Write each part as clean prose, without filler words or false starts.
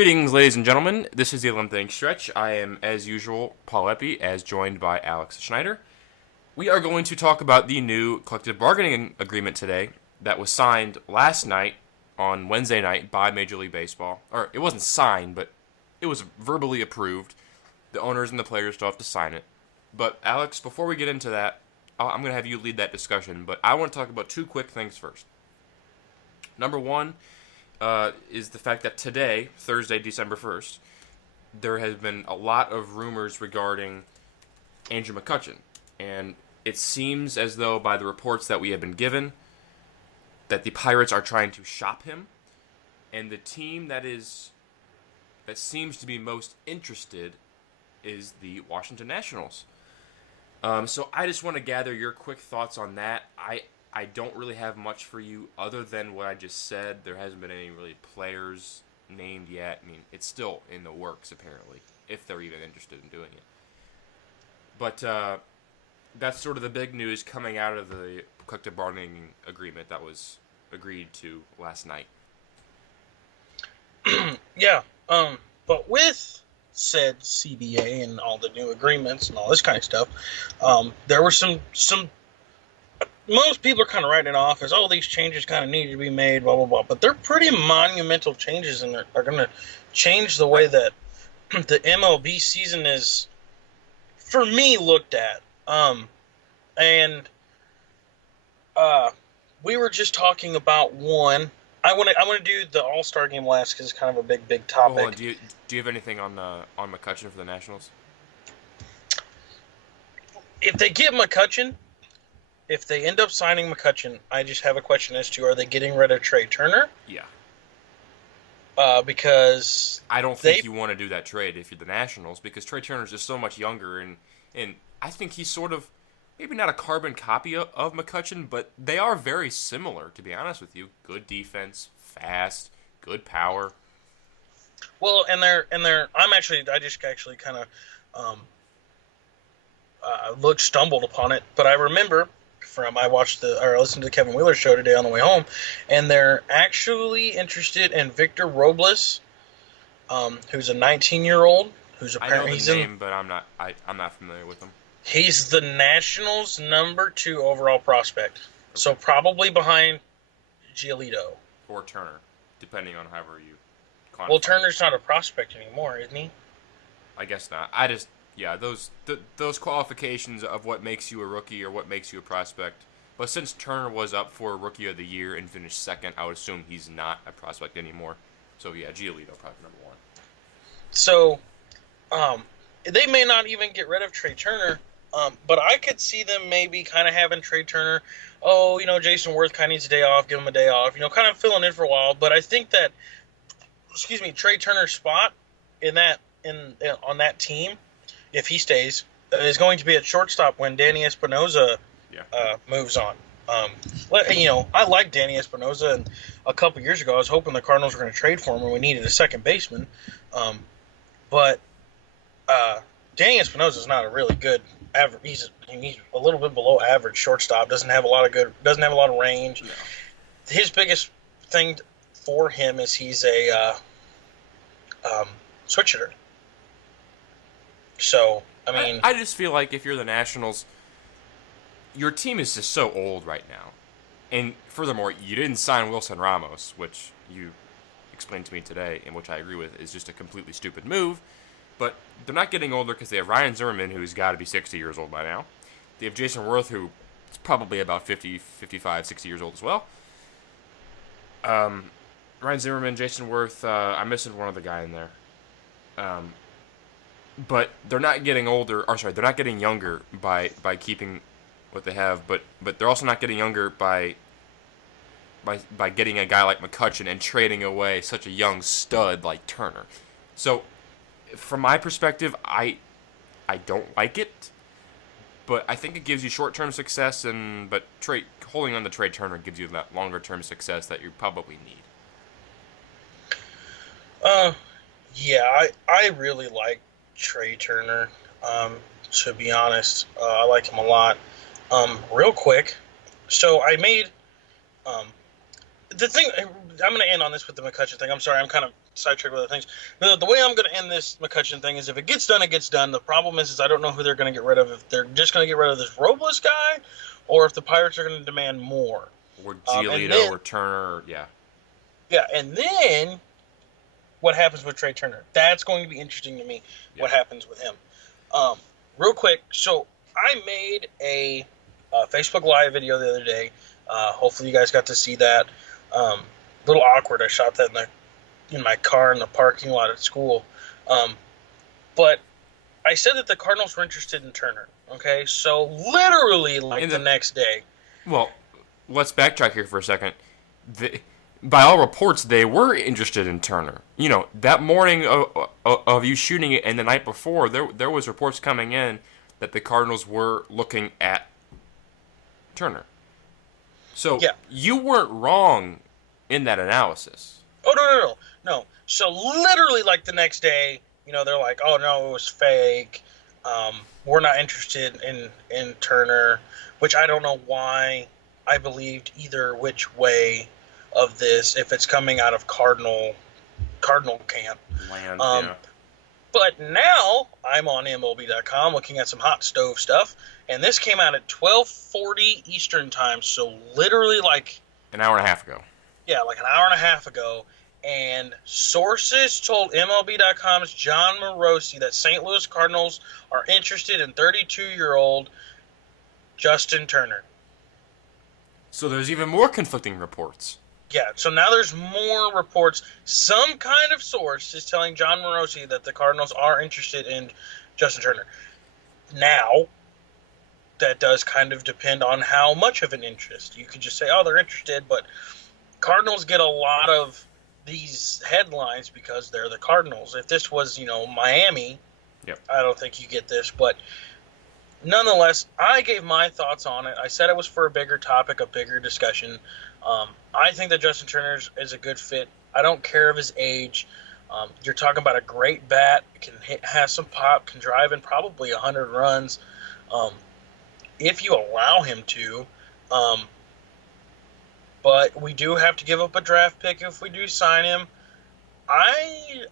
Greetings, ladies and gentlemen. This is the 11th inning stretch. I am, as usual, Paul Epi, as joined by Alex Schneider. We are going to talk about the new collective bargaining agreement today that was signed last night on Wednesday night by Major League Baseball. Or, it wasn't signed, but it was verbally approved. The owners and the players still have to sign it. But, Alex, before we get into that, I'm going to have you lead that discussion, but I want to talk about two quick things first. Number one, is the fact that today, Thursday, December 1st, there has been a lot of rumors regarding Andrew McCutchen. And it seems as though, by the reports that we have been given, that the Pirates are trying to shop him. And the team that seems to be most interested is the Washington Nationals. So I just want to gather your quick thoughts on that. I don't really have much for you other than what I just said. There hasn't been any really players named yet. I mean, it's still in the works, apparently, if they're even interested in doing it. But that's sort of the big news coming out of the collective bargaining agreement that was agreed to last night. Yeah, but with said CBA and all the new agreements and all this kind of stuff, there were some most people are kind of writing it off as, these changes kind of need to be made, blah, blah, blah. But they're pretty monumental changes, and are going to change the way that the MLB season is, for me, looked at. We were just talking about one. I want to do the All-Star game last because it's kind of a big topic. Hold on. Do you have anything on McCutchen for the Nationals? If they get McCutchen, if they end up signing McCutchen, I just have a question as to, are they getting rid of Trey Turner? Yeah. Because I don't think you want to do that trade if you're the Nationals, because Trey Turner's just so much younger, and I think he's sort of, maybe not a carbon copy of McCutchen, but they are very similar, to be honest with you. Good defense, fast, good power. Well, and they're I just actually kind of stumbled upon it, but I remember I listened to the Kevin Wheeler show today on the way home, and they're actually interested in Victor Robles, who's a 19-year-old, who's apparently I know the name, but I'm not familiar with him. He's the Nationals' number 2 overall prospect, so probably behind Giolito or Turner, depending on however you quantify. Well, Turner's not a prospect anymore, isn't he? I guess not. Those qualifications of what makes you a rookie or what makes you a prospect. But since Turner was up for Rookie of the Year and finished second, I would assume he's not a prospect anymore. So yeah, Giolito probably number 1. So, they may not even get rid of Trey Turner, but I could see them maybe kind of having Trey Turner. Jason Worth kind of needs a day off, give him a day off. Kind of filling in for a while. But I think that, Trey Turner's spot on that team, if he stays, is going to be at shortstop when Danny Espinosa moves on. I like Danny Espinosa, and a couple years ago I was hoping the Cardinals were going to trade for him and we needed a second baseman. But Danny Espinosa is not a really good average. He's a little bit below average shortstop. Doesn't have a lot of range. No. His biggest thing for him is he's a switch hitter. So, I just feel like if you're the Nationals, your team is just so old right now. And furthermore, you didn't sign Wilson Ramos, which you explained to me today, and which I agree with, is just a completely stupid move. But they're not getting older because they have Ryan Zimmerman, who's got to be 60 years old by now. They have Jason Worth, who is probably about 50, 55, 60 years old as well. Ryan Zimmerman, Jason Worth, I'm missing one other guy in there. But they're not getting they're not getting younger by keeping what they have, but they're also not getting younger by getting a guy like McCutchen and trading away such a young stud like Turner. So, from my perspective, I don't like it, but I think it gives you short-term success, but holding on to Trey Turner gives you that longer-term success that you probably need. Yeah, I really like Trey Turner, to be honest. I like him a lot. Real quick, so I made the thing. I'm going to end on this with the McCutcheon thing. I'm sorry, I'm kind of sidetracked with other things. The way I'm going to end this McCutcheon thing is if it gets done, it gets done. The problem is I don't know who they're going to get rid of. If they're just going to get rid of this Robles guy, or if the Pirates are going to demand more. Or Giolito or Turner, yeah. Yeah, and then what happens with Trey Turner? That's going to be interesting to me, what happens with him. Real quick, so I made a Facebook Live video the other day. Hopefully you guys got to see that. A little awkward. I shot that in my car in the parking lot at school. But I said that the Cardinals were interested in Turner. Okay, so literally the next day. Well, let's backtrack here for a second. By all reports, they were interested in Turner. That morning of you shooting it and the night before, there was reports coming in that the Cardinals were looking at Turner. So you weren't wrong in that analysis. Oh, no. So literally the next day, they're like, oh, no, it was fake. We're not interested in Turner, which I don't know why I believed either which way of this, if it's coming out of Cardinal camp. But now I'm on MLB.com looking at some hot stove stuff, and this came out at 12:40 Eastern time, so literally an hour and a half ago. Yeah, an hour and a half ago. And sources told MLB.com's John Morosi that St. Louis Cardinals are interested in 32-year-old Justin Turner. So there's even more conflicting reports. Yeah, so now there's more reports. Some kind of source is telling John Morosi that the Cardinals are interested in Justin Turner. Now, that does kind of depend on how much of an interest. You could just say, oh, they're interested, but Cardinals get a lot of these headlines because they're the Cardinals. If this was, Miami, I don't think you get this, but nonetheless, I gave my thoughts on it. I said it was for a bigger topic, a bigger discussion. I think that Justin Turner is a good fit. I don't care of his age. You're talking about a great bat, has some pop, can drive in probably 100 runs if you allow him to. But we do have to give up a draft pick if we do sign him. I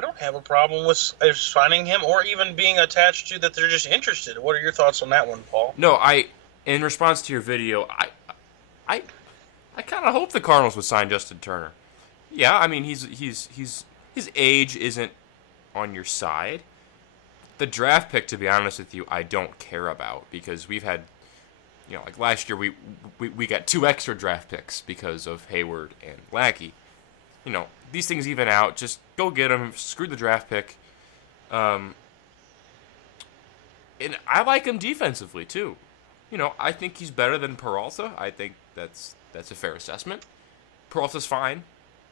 don't have a problem with signing him or even being attached to that they're just interested. What are your thoughts on that one, Paul? No, in response to your video, I kind of hope the Cardinals would sign Justin Turner. Yeah, I mean he's his age isn't on your side. The draft pick, to be honest with you, I don't care about because we've had, last year we got 2 extra draft picks because of Hayward and Lackey. These things even out. Just go get them. Screw the draft pick. And I like him defensively too. I think he's better than Peralta. I think that's a fair assessment. Peralta's fine.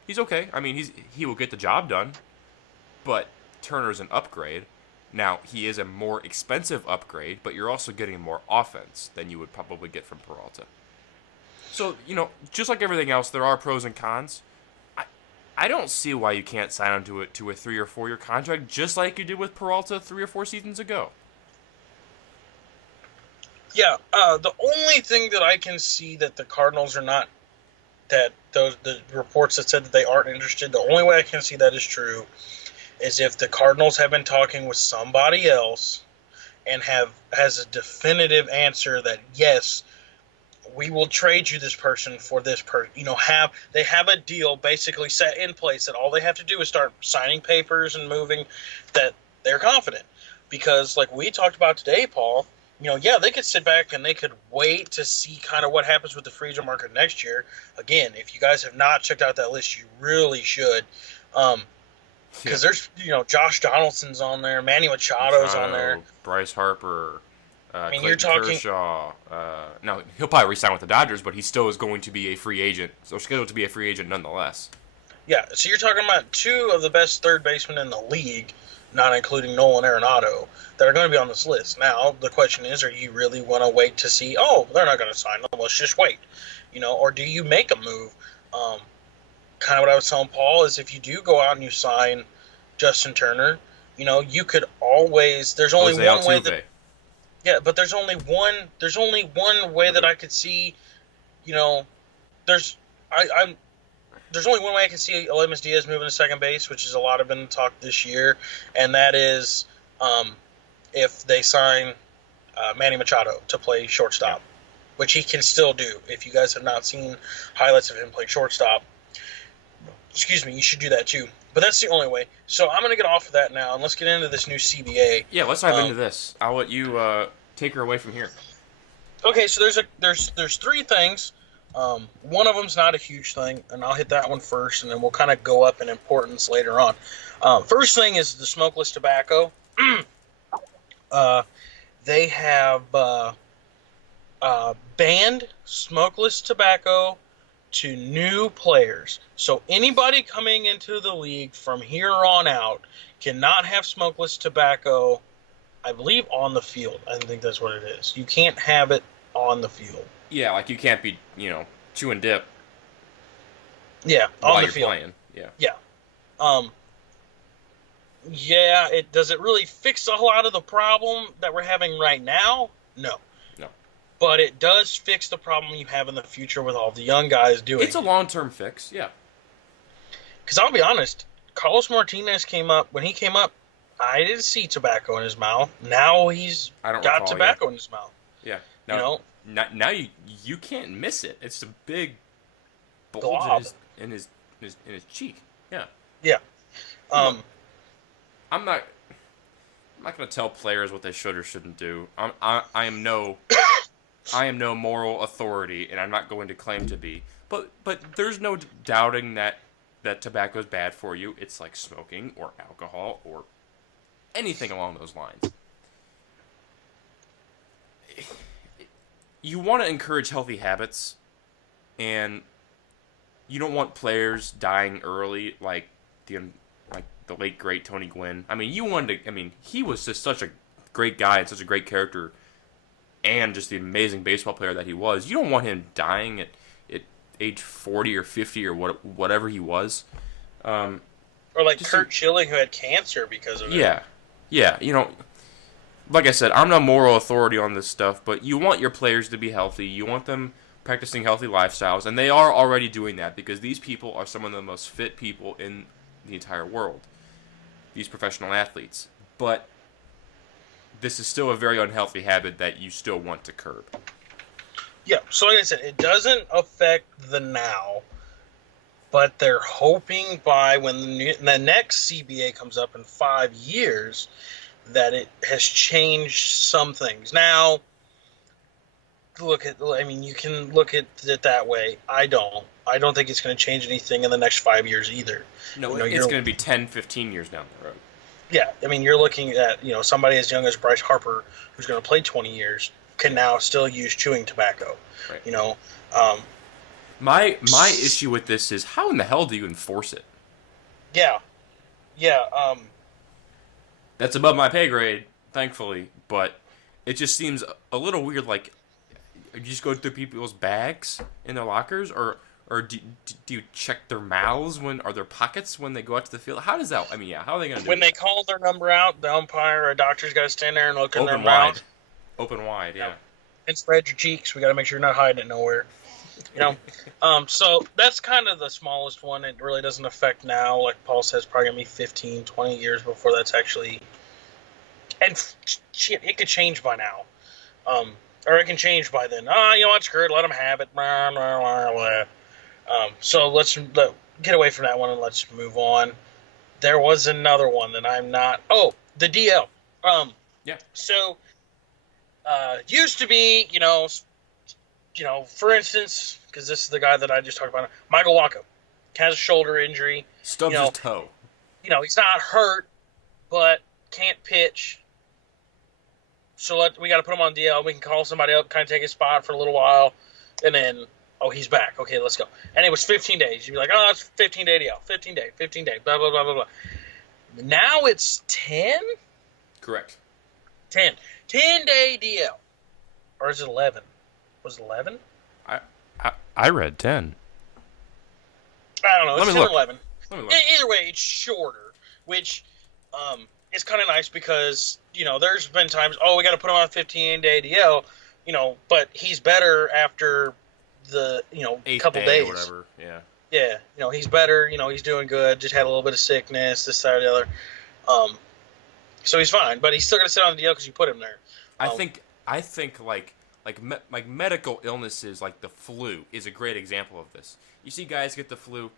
He's okay. I mean, he will get the job done. But Turner's an upgrade. Now, he is a more expensive upgrade, but you're also getting more offense than you would probably get from Peralta. So, just like everything else, there are pros and cons. I don't see why you can't sign him to a 3 or 4 year contract, just like you did with Peralta 3 or 4 seasons ago. Yeah, the only thing that I can see that the Cardinals are not, the reports that said that they aren't interested, the only way I can see that is true is if the Cardinals have been talking with somebody else and has a definitive answer that, yes, we will trade you this person for this person. They have a deal basically set in place that all they have to do is start signing papers and moving, that they're confident. Because like we talked about today, Paul, they could sit back and they could wait to see kind of what happens with the free agent market next year. Again, if you guys have not checked out that list, you really should. Because there's, Josh Donaldson's on there, Manny Machado's on there, Bryce Harper, you're talking Kershaw. No, he'll probably resign with the Dodgers, but he still is going to be a free agent. So scheduled to be a free agent nonetheless. Yeah, so you're talking about 2 of the best third basemen in the league, not including Nolan Arenado, that are going to be on this list. Now, the question is, are you really want to wait to see, they're not going to sign them, let's just wait, or do you make a move? Kind of what I was telling Paul is if you do go out and you sign Justin Turner, you could always, there's only Jose one way Altuve. that, but there's only one way that I could see you know, there's I'm there's only one way I can see Lemus Diaz moving to second base, which is a lot of been talked this year, and that is if they sign Manny Machado to play shortstop, which he can still do. If you guys have not seen highlights of him play shortstop, excuse me, you should do that too. But that's the only way. So I'm going to get off of that now, and let's get into this new CBA. Yeah, let's dive into this. I'll let you take her away from here. Okay, so there's three things. One of them's not a huge thing, and I'll hit that one first, and then we'll kind of go up in importance later on. First thing is the smokeless tobacco. They have banned smokeless tobacco to new players. So anybody coming into the league from here on out cannot have smokeless tobacco, I believe, on the field. I think that's what it is. You can't have it on the field. Yeah, like you can't be, chewing dip. Yeah, while on the you're field. playing. Yeah. Yeah. Yeah, does it really fix a lot of the problem that we're having right now? No. But it does fix the problem you have in the future with all the young guys doing it. It's a long-term fix, yeah. Because I'll be honest, Carlos Martinez came up. When he came up, I didn't see tobacco in his mouth. Now he's got tobacco in his mouth. Yeah. Now you can't miss it. It's a big bulge in his cheek. Yeah. Yeah. I'm not going to tell players what they should or shouldn't do. I am no moral authority, and I'm not going to claim to be. But there's no doubting that tobacco is bad for you. It's like smoking or alcohol or anything along those lines. You want to encourage healthy habits, and you don't want players dying early like the late great Tony Gwynn. I mean, he was just such a great guy and such a great character, and just the amazing baseball player that he was. You don't want him dying at age 40 or 50 or whatever he was. Or like Kurt Schilling, who had cancer because of it. Yeah. Like I said, I'm no moral authority on this stuff, but you want your players to be healthy. You want them practicing healthy lifestyles, and they are already doing that because these people are some of the most fit people in the entire world, these professional athletes. But this is still a very unhealthy habit that you still want to curb. Yeah, so like I said, it doesn't affect the now, but they're hoping by when the next CBA comes up in 5 years that it has changed some things. Now, you can look at it that way. I don't think it's going to change anything in the next 5 years either. No, it's going to be 10, 15 years down the road. Yeah, you're looking at, somebody as young as Bryce Harper, who's going to play 20 years, can now still use chewing tobacco. Right. My issue with this is how in the hell do you enforce it? Yeah. That's above my pay grade, thankfully, but it just seems a little weird. Like, you just go through people's bags in their lockers, or do you check their mouths or their pockets when they go out to the field? How does that? How are they going to do it? When they call their number out, the umpire or a doctor's got to stand there and look in their mouth. Open wide, yeah. And spread your cheeks. We got to make sure you're not hiding it nowhere. So that's kind of the smallest one. It really doesn't affect now. Like Paul says, probably going to be 15, 20 years before that's actually... And shit, it could change by now. Or it can change by then. What, screw it, let them have it. Blah, blah, blah, blah. So let's get away from that one and let's move on. There was another one that I'm not... Oh, the DL. Yeah. So, used to be, for instance, because this is the guy that I just talked about, Michael Wacha has a shoulder injury. Stubs his toe. He's not hurt, but can't pitch. So we got to put him on DL. We can call somebody up, kind of take his spot for a little while, and then, he's back. Okay, let's go. And it was 15 days. You'd be like, it's 15-day DL, 15 day, blah, blah, blah, blah, blah. Now it's 10? Correct. 10. 10-day DL. Or is it 11? Was it 11? I read 10. I don't know. It's 10 or 11. Let me look. Either way, it's shorter, which is kind of nice because, there's been times, we got to put him on a 15-day DL, but he's better after the Eighth couple day days. or whatever. Yeah. Yeah, he's better. He's doing good. Just had a little bit of sickness, this, that, or the other. So he's fine, but he's still gonna sit on the DL because you put him there. I think like medical illnesses like the flu is a great example of this. You see guys get the flu,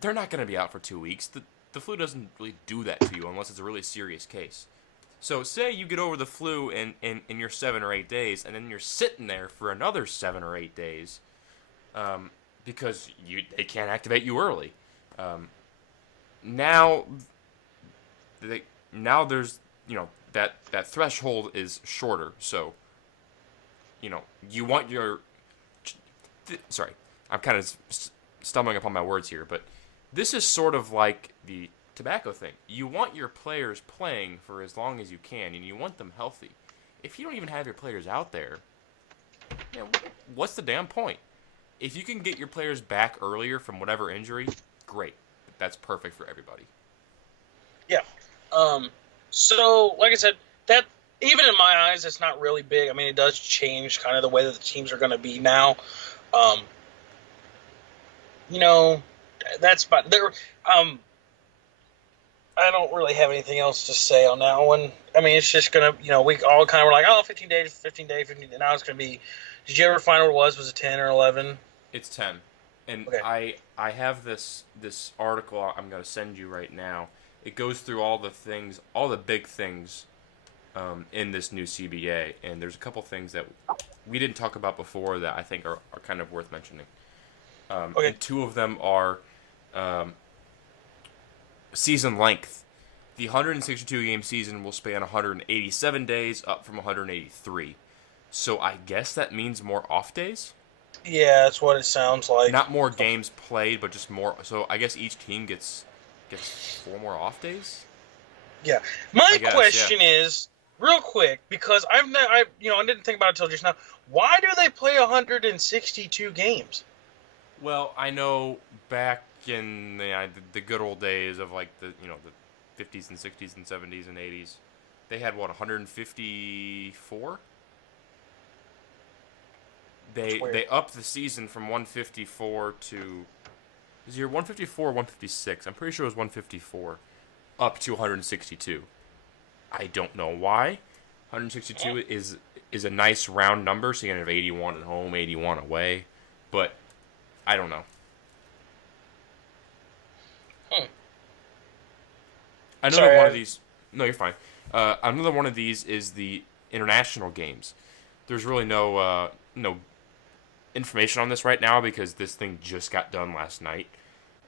they're not going to be out for 2 weeks. The flu doesn't really do that to you unless it's a really serious case. So say you get over the flu in your 7 or 8 days, and then you're sitting there for another 7 or 8 days because they can't activate you early. Now there's that threshold is shorter, so you want your sorry, I'm kind of stumbling upon my words here, but this is sort of like the tobacco thing. You want your players playing for as long as you can, and you want them healthy. If you don't even have your players out there, what's the damn point? If you can get your players back earlier from whatever injury, great. That's perfect for everybody. Yeah. So, like I said, that even in my eyes, it's not really big. I mean, it does change kind of the way that the teams are going to be now. That's fine. I don't really have anything else to say on that one. I mean, it's just going to, we all kind of were like, 15 days, 15 days, 15 days. Now it's going to be, did you ever find what it was? Was it 10 or 11? It's 10. And okay. I have this article I'm going to send you right now. It goes through all the big things in this new CBA, and there's a couple things that we didn't talk about before that I think are kind of worth mentioning. Okay. And two of them are season length. The 162-game season will span 187 days, up from 183. So I guess that means more off days? Yeah, that's what it sounds like. Not more games played, but just more. So I guess each team gets 4 more off days? Yeah. My question is, real quick, because I didn't think about it until just now. Why do they play 162 games? Well, I know back in the good old days of like the 50s and 60s and 70s and 80s, they had 154. They upped the season from 154 to, is it 154 or 156? I'm pretty sure it was 154, up to 162. I don't know why. 162 is a nice round number, so you're gonna have 81 at home, 81 away, but I don't know. Another one of these. No, you're fine. Another one of these is the international games. There's really no information on this right now because this thing just got done last night.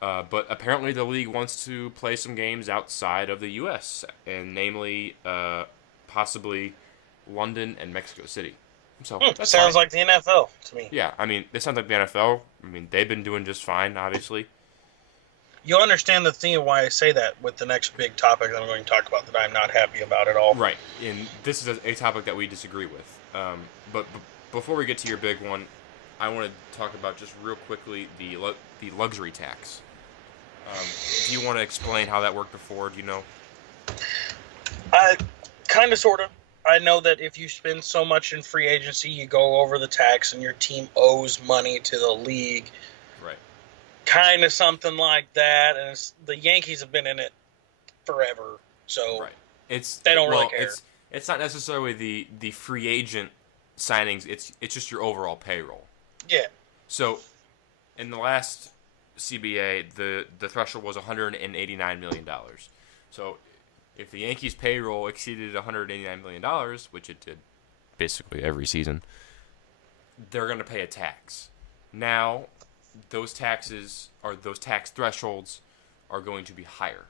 But apparently the league wants to play some games outside of the U.S., and namely possibly London and Mexico City. So that sounds like the NFL to me. Yeah, I mean, it sounds like the NFL. I mean, they've been doing just fine, obviously. You'll understand the theme why I say that with the next big topic that I'm going to talk about that I'm not happy about at all. Right, and this is a topic that we disagree with. But before we get to your big one, I want to talk about just real quickly the luxury tax. Do you want to explain how that worked before? Do you know? Kind of, sort of. I know that if you spend so much in free agency, you go over the tax and your team owes money to the league. Right. Kind of something like that. And the Yankees have been in it forever. So right. They don't really care. It's not necessarily the free agent signings. It's just your overall payroll. Yeah. So in the last CBA, the threshold was $189 million. So if the Yankees' payroll exceeded $189 million, which it did basically every season, they're going to pay a tax. Now, those tax thresholds are going to be higher.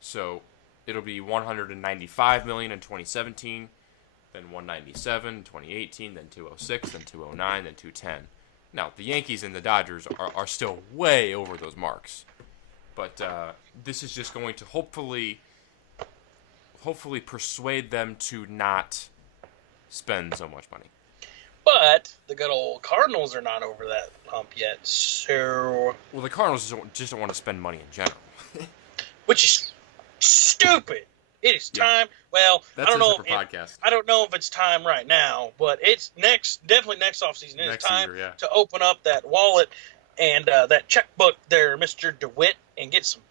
So it'll be $195 million in 2017, then $197 in 2018, then $206, then $209, then $210. Now, the Yankees and the Dodgers are still way over those marks. But this is just going to hopefully persuade them to not spend so much money. But the good old Cardinals are not over that hump yet, so... Well, the Cardinals just don't want to spend money in general. Which is stupid. It is Yeah. time. Well, That's I don't a know. separate podcast. I don't know if it's time right now, but it's definitely next offseason. It's Next time year, yeah. to open up that wallet and that checkbook there, Mr. DeWitt, and get some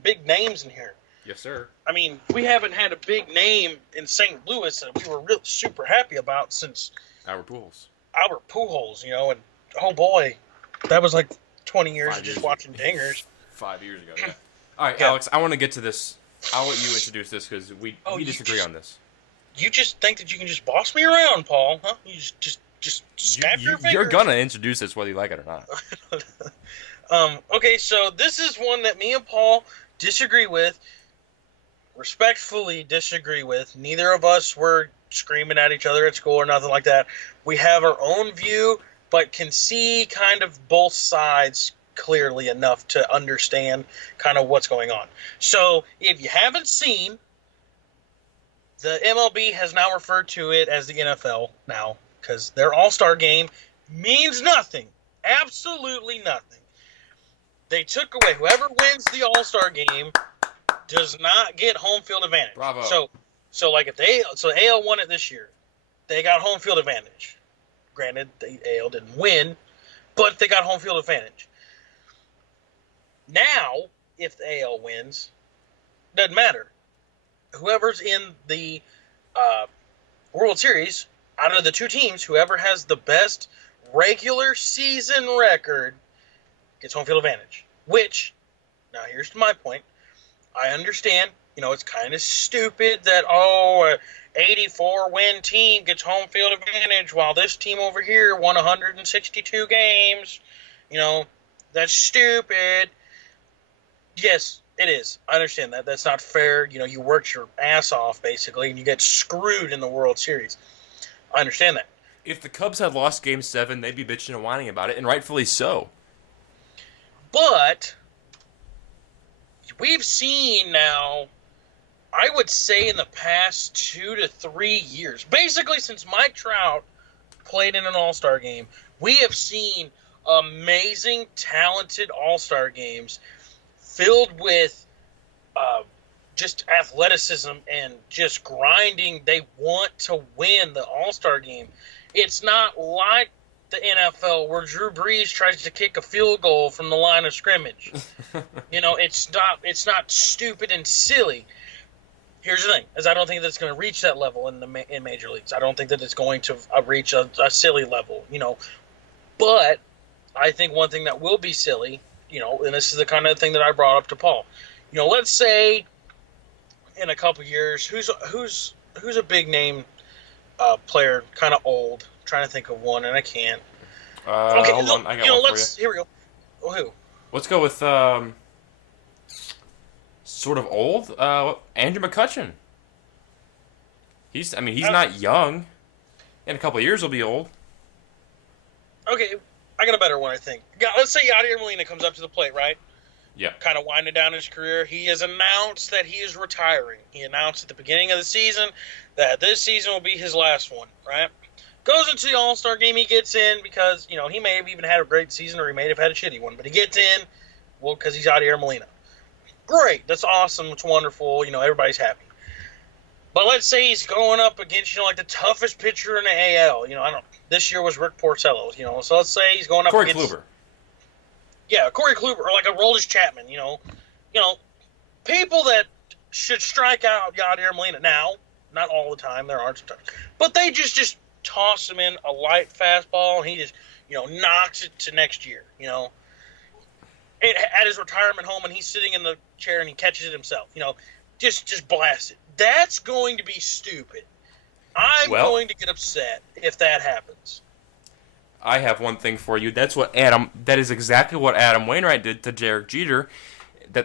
big names in here. Yes, sir. I mean, we haven't had a big name in St. Louis that we were really super happy about since Albert Pujols. Albert Pujols, and oh boy, that was like 20 years 5 of years just ago. watching dingers. 5 years ago, yeah. All right, Yeah. Alex, I want to get to this. I'll let you introduce this because we you disagree on this. You just think that you can just boss me around, Paul, huh? You just snap your fingers. You're going to introduce this whether you like it or not. Okay, so this is one that me and Paul disagree with, respectfully disagree with. Neither of us were screaming at each other at school or nothing like that. We have our own view, but can see kind of both sides clearly enough to understand kind of what's going on. So, if you haven't seen, the MLB has now referred to it as the NFL now, because their All-Star game means nothing. Absolutely nothing. They took away whoever wins the All-Star game does not get home field advantage. Bravo. So like if the AL won it this year, they got home field advantage. Granted, the AL didn't win, but they got home field advantage. Now, if the AL wins, doesn't matter. Whoever's in the World Series, out of the two teams, whoever has the best regular season record gets home field advantage. Which, now here's my point. I understand, it's kind of stupid that, 84-win team gets home field advantage while this team over here won 162 games. That's stupid. Yes, it is. I understand that. That's not fair. You worked your ass off, basically, and you get screwed in the World Series. I understand that. If the Cubs had lost Game 7, they'd be bitching and whining about it, and rightfully so. But we've seen now, I would say in the past 2 to 3 years, basically since Mike Trout played in an All-Star game, we have seen amazing, talented All-Star games filled with just athleticism and just grinding. They want to win the All-Star game. It's not like the NFL where Drew Brees tries to kick a field goal from the line of scrimmage. It's not stupid and silly. Here's the thing, is I don't think that it's going to reach that level in major leagues. I don't think that it's going to reach a silly level, But I think one thing that will be silly, and this is the kind of thing that I brought up to Paul. Let's say in a couple years, who's a big name player, kind of old. I'm trying to think of one, and I can't. Okay, hold on. I got one for you. Here we go. Oh, who? Let's go with sort of old. Andrew McCutchen. He's not young. In a couple of years, he'll be old. Okay, I got a better one, I think. Yeah, let's say Yadier Molina comes up to the plate, right? Yeah. Kind of winding down his career. He has announced that he is retiring. He announced at the beginning of the season that this season will be his last one, right? Goes into the All-Star game, he gets in because, he may have even had a great season or he may have had a shitty one, but he gets in, because he's Yadier Molina. Great, that's awesome, it's wonderful, everybody's happy. But let's say he's going up against, like the toughest pitcher in the AL. This year was Rick Porcello, so let's say he's going up Corey against... Kluber. Yeah, Corey Kluber, or like a Roldis Chapman, people that should strike out Yadier Molina now, not all the time, there aren't sometimes, but they just toss him in a light fastball and he just, knocks it to next year, at his retirement home and he's sitting in the chair and he catches it himself, just blast it. That's going to be stupid. I'm going to get upset if that happens. I have one thing for you. That is exactly what Adam Wainwright did to Derek Jeter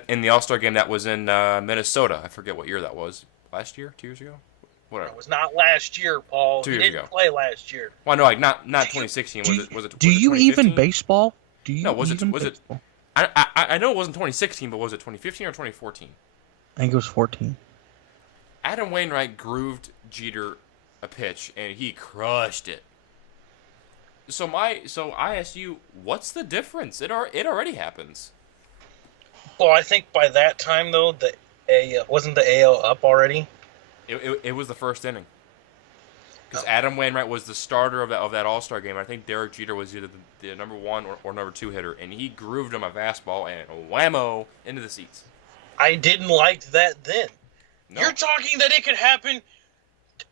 in the All-Star game that was in Minnesota. I forget what year that was. Last year? 2 years ago? Whatever. It was not last year, Paul. 2 He years didn't ago. Play last year. Well, no, not 2016. Was it? Do you 2015? even baseball? Do you? No, was it? Baseball? I know it wasn't 2016, but was it 2015 or 2014? I think it was 14. Adam Wainwright grooved Jeter a pitch and he crushed it. So I asked you, what's the difference? It already happens. Well, I think by that time though, wasn't the AL up already? It was the first inning. Because Oh. Adam Wainwright was the starter of that All-Star game. I think Derek Jeter was either the number one or number two hitter, and he grooved him a fastball and whammo into the seats. I didn't like that then. No. You're talking that it could happen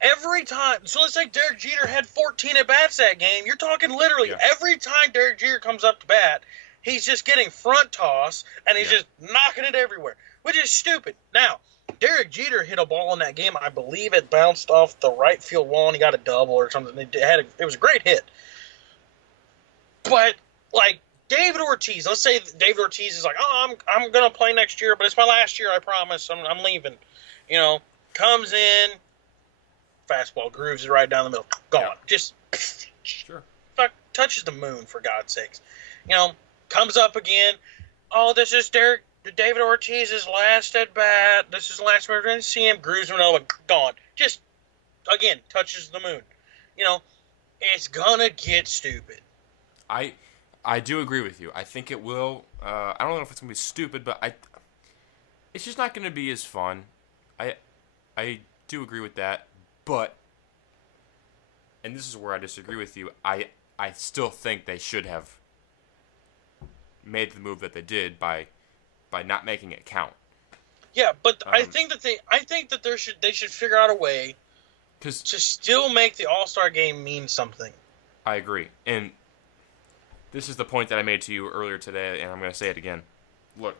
every time. So let's say Derek Jeter had 14 at bats that game. You're talking literally every time Derek Jeter comes up to bat, he's just getting front toss and he's just knocking it everywhere, which is stupid. Now, Derek Jeter hit a ball in that game. I believe it bounced off the right field wall and he got a double or something. It was a great hit. But like David Ortiz, let's say David Ortiz is like, oh, I'm gonna play next year, but it's my last year. I promise. I'm leaving. You know, comes in, fastball grooves it right down the middle, gone. Yeah. Just Sure. touches the moon for God's sakes. You know, comes up again. Oh, this is David Ortiz's last at bat. This is the last we're going to see him. Grooves him over, gone. Just again touches the moon. You know, it's gonna get stupid. I do agree with you. I think it will. I don't know if it's gonna be stupid, but it's just not gonna be as fun. I do agree with that, but, and this is where I disagree with you. I still think they should have made the move that they did by not making it count. Yeah, but I think that they should figure out a way to still make the All-Star game mean something. I agree, and this is the point that I made to you earlier today, and I'm going to say it again. Look,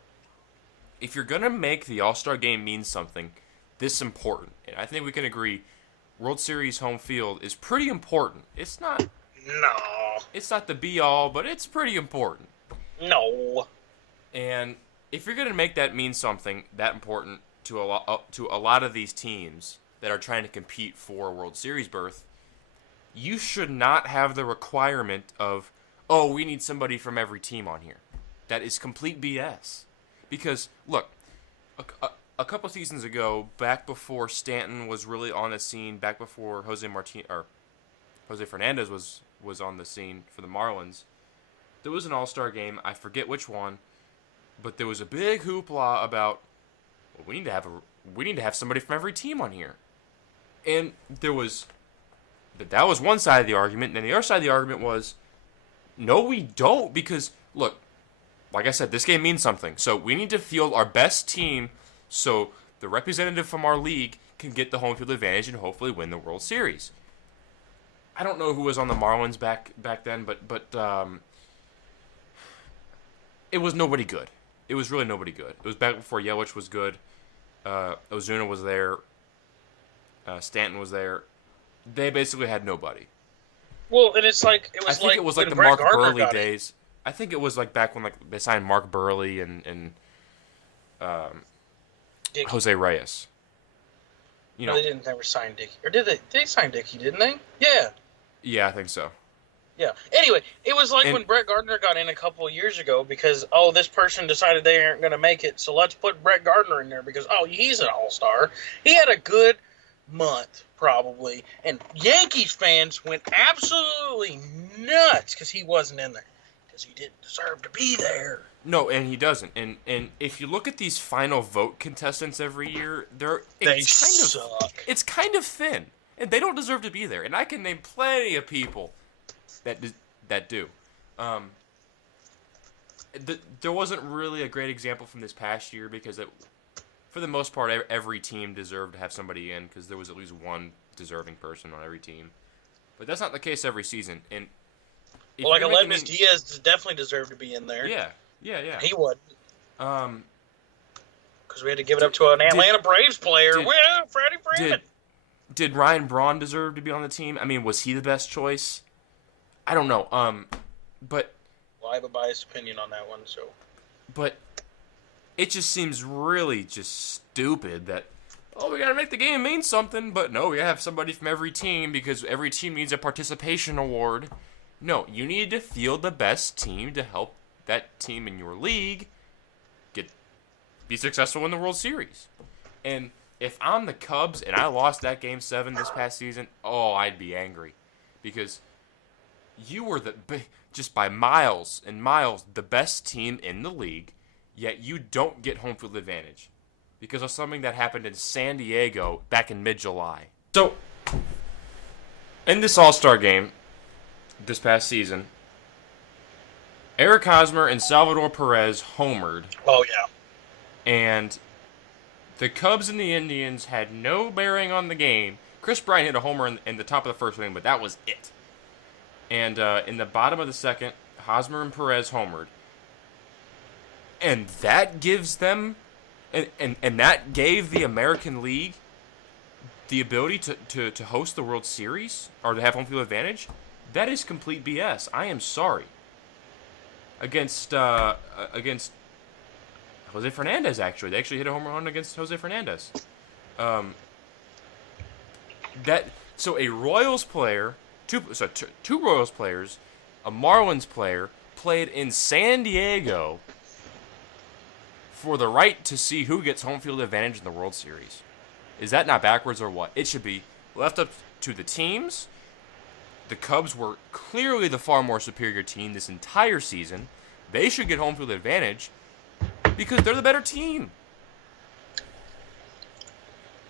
if you're going to make the All-Star game mean something this important, and I think we can agree, World Series home field is pretty important. It's not the be-all, but it's pretty important. No. And if you're going to make that mean something that important to a lot of these teams that are trying to compete for a World Series berth, you should not have the requirement of, oh, we need somebody from every team on here. That is complete BS. Because, look, a couple seasons ago, back before Stanton was really on the scene, back before Jose Fernandez was on the scene for the Marlins, there was an All-Star game. I forget which one, but there was a big hoopla about, well, we need to have somebody from every team on here, and that was one side of the argument. And then the other side of the argument was, no, we don't, because look, like I said, this game means something. So we need to field our best team so the representative from our league can get the home field advantage and hopefully win the World Series. I don't know who was on the Marlins back then, but it was nobody good. It was really nobody good. It was back before Yelich was good. Ozuna was there. Stanton was there. They basically had nobody. Well, and it's like I think it was like the Mark Burley days. I think it was like back when they signed Mark Burley and Jose Reyes. You know, no, they didn't ever sign Dickey, or did they? They signed Dickey, didn't they? Yeah. Yeah, I think so. Yeah. Anyway, it was like when Brett Gardner got in a couple of years ago because, this person decided they aren't going to make it, so let's put Brett Gardner in there because, he's an all-star. He had a good month, probably, and Yankees fans went absolutely nuts because he wasn't in there because he didn't deserve to be there. No, and he doesn't. And if you look at these final vote contestants every year, they suck. It's kind of thin, and they don't deserve to be there. And I can name plenty of people that do. There wasn't really a great example from this past year because for the most part, every team deserved to have somebody in because there was at least one deserving person on every team. But that's not the case every season. And like Aledmys Diaz definitely deserved to be in there. Yeah. He would. Because we had to give it up to an Atlanta Braves player. Freddie Freeman. Did Ryan Braun deserve to be on the team? I mean, was he the best choice? I don't know. But I have a biased opinion on that one. So, but it just seems really just stupid that we gotta make the game mean something. But no, we gotta have somebody from every team because every team needs a participation award. No, you need to field the best team to help that team in your league be successful in the World Series. And if I'm the Cubs and I lost that Game 7 this past season, I'd be angry. Because you were just by miles and miles the best team in the league, yet you don't get home field advantage. because of something that happened in San Diego back in mid-July. So, in this All-Star game this past season, Eric Hosmer and Salvador Perez homered. Oh, yeah. And the Cubs and the Indians had no bearing on the game. Chris Bryant hit a homer in the top of the first inning, but that was it. And in the bottom of the second, Hosmer and Perez homered. And that gives them, and that gave the American League the ability to host the World Series, or to have home field advantage. That is complete BS. I am sorry. Against Jose Fernandez, actually. They actually hit a home run against Jose Fernandez. So a Royals player, two Royals players, a Marlins player, played in San Diego for the right to see who gets home field advantage in the World Series. Is that not backwards or what? It should be left up to the teams. The Cubs were clearly the far more superior team this entire season. They should get home field advantage because they're the better team.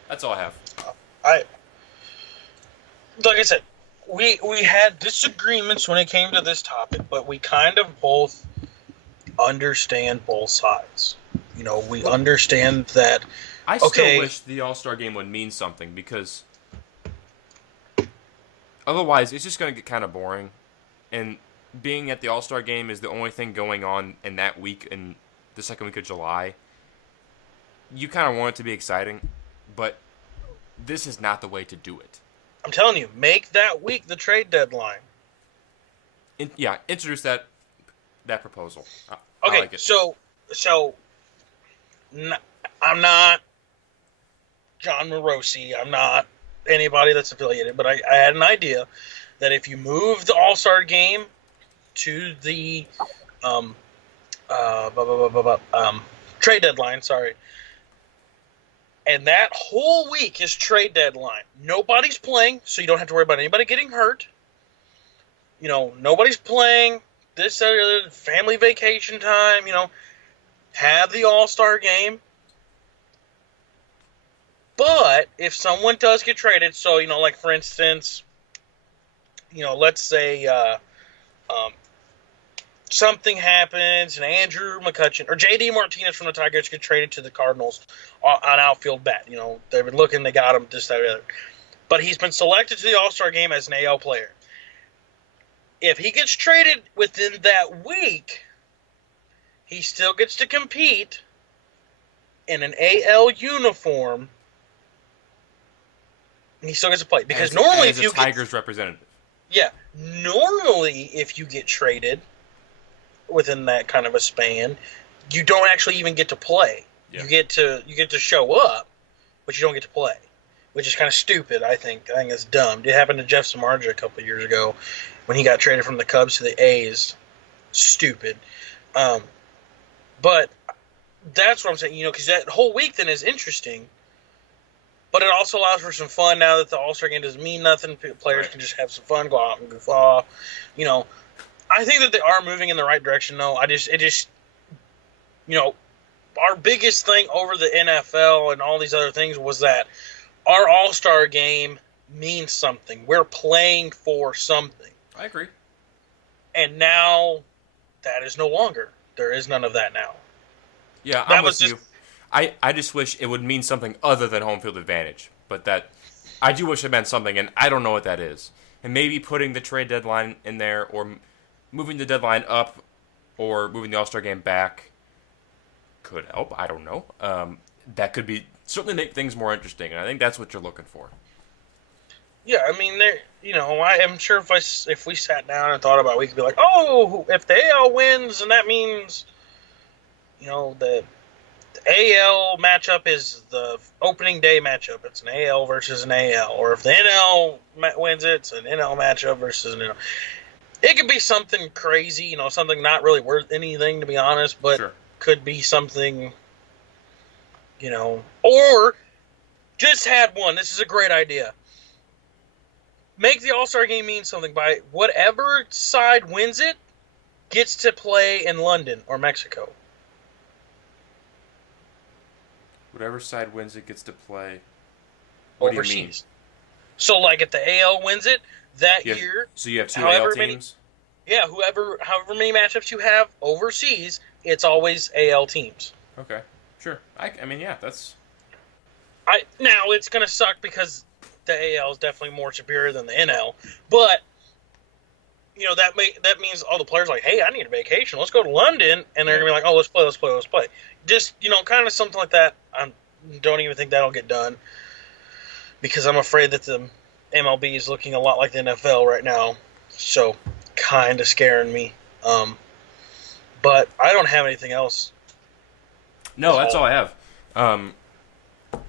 That's all I have. Like I said, we had disagreements when it came to this topic, but we kind of both understand both sides. You know, we understand that. I still wish the All-Star game would mean something, because otherwise it's just going to get kind of boring. And being at the All-Star game is the only thing going on in that week, in the second week of July. You kind of want it to be exciting, but this is not the way to do it. I'm telling you, make that week the trade deadline. Introduce that proposal. I Okay, like it. so I'm not John Morosi. I'm not anybody that's affiliated, but I had an idea that if you move the All-Star game to the trade deadline, and that whole week is trade deadline. Nobody's playing, so you don't have to worry about anybody getting hurt. You know, nobody's playing. This family vacation time, you know, have the All-Star game. But if someone does get traded, so, you know, like for instance, you know, let's say something happens and Andrew McCutchen or J.D. Martinez from the Tigers get traded to the Cardinals on outfield bat. You know, they've been looking, they got him, this, that, or the other. But he's been selected to the All-Star game as an AL player. If he gets traded within that week, he still gets to compete in an AL uniform, and he still gets to play. Because normally, if you get Tigers representative, normally if you get traded within that kind of a span, you don't actually even get to play. Yeah. You get to show up, but you don't get to play, which is kind of stupid. I think it's dumb. It happened to Jeff Samardzija a couple of years ago when he got traded from the Cubs to the A's. Stupid. But that's what I'm saying, you know, because that whole week then is interesting, but it also allows for some fun now that the All-Star game doesn't mean nothing. Players can just have some fun, go out and goof off. You know, I think that they are moving in the right direction, though. It just, you know, our biggest thing over the NFL and all these other things was that our All-Star game means something. We're playing for something. I agree. And now that is no longer. There is none of that now. Yeah, I'm with you. I just wish it would mean something other than home field advantage. But that, I do wish it meant something, and I don't know what that is. And maybe putting the trade deadline in there, or moving the deadline up, or moving the All-Star game back could help. I don't know. That could be certainly make things more interesting, and I think that's what you're looking for. Yeah, I mean, you know, I am sure if we sat down and thought about it, we could be like, oh, if the AL wins, and that means, you know, the AL matchup is the opening day matchup. It's an AL versus an AL. Or if the NL wins it, it's an NL matchup versus an NL. It could be something crazy, you know, something not really worth anything, to be honest, but sure, could be something, you know. Or just had one. This is a great idea. Make the All-Star game mean something by whatever side wins it gets to play in London or Mexico. Whatever side wins it gets to play. What do you mean? overseas. So, like, if the AL wins it that You have, year, so you have two however AL many- teams? however many matchups you have overseas, it's always AL teams. Okay, sure. I mean, yeah, that's... Now it's gonna suck because the AL is definitely more superior than the NL, but that means all the players are like, hey, I need a vacation. Let's go to London, and they're gonna be like, oh, let's play. Just kind of something like that. I don't even think that'll get done because I'm afraid that the MLB is looking a lot like the NFL right now, so kind of scaring me. But I don't have anything else. No, that's all I have.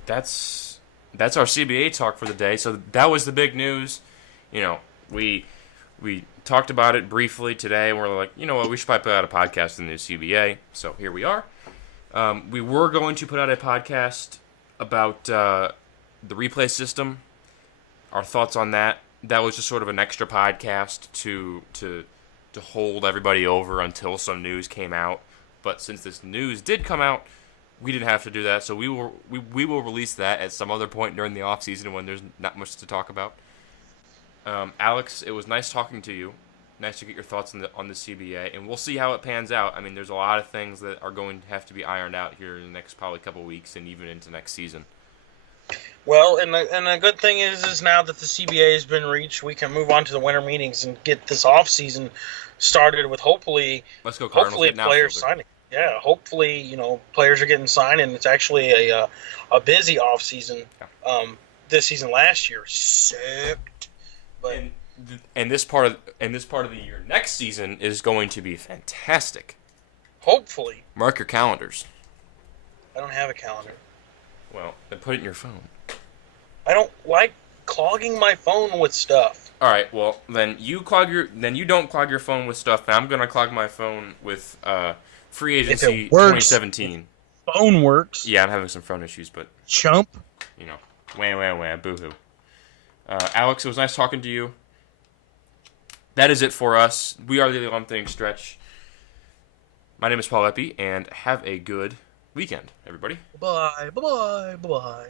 That's our CBA talk for the day. So that was the big news. We talked about it briefly today, and we're like, you know what, we should probably put out a podcast in the new CBA. So here we are. We were going to put out a podcast about the replay system, our thoughts on that. That was just sort of an extra podcast to hold everybody over until some news came out. But since this news did come out, we didn't have to do that. So we will release that at some other point during the off season when there's not much to talk about. Alex, it was nice talking to you. Nice to get your thoughts on the CBA, and we'll see how it pans out. I mean, there's a lot of things that are going to have to be ironed out here in the next probably couple of weeks and even into next season. Well, and the good thing is now that the CBA has been reached, we can move on to the winter meetings and get this off season started with hopefully players signing. Yeah, hopefully players are getting signed, and it's actually a busy off season. Yeah. This season last year sucked, but and this part of the year next season is going to be fantastic. Hopefully, mark your calendars. I don't have a calendar. Well, then put it in your phone. I don't like clogging my phone with stuff. All right, well then you don't clog your phone with stuff, and I'm gonna clog my phone with free agency 2017. Phone works. Yeah, I'm having some phone issues, but Chump. wah, boo-hoo. Alex, it was nice talking to you. That is it for us. We are the 11th Inning Stretch. My name is Paul Epi, and have a good weekend, everybody. Bye. Bye. Bye. Bye.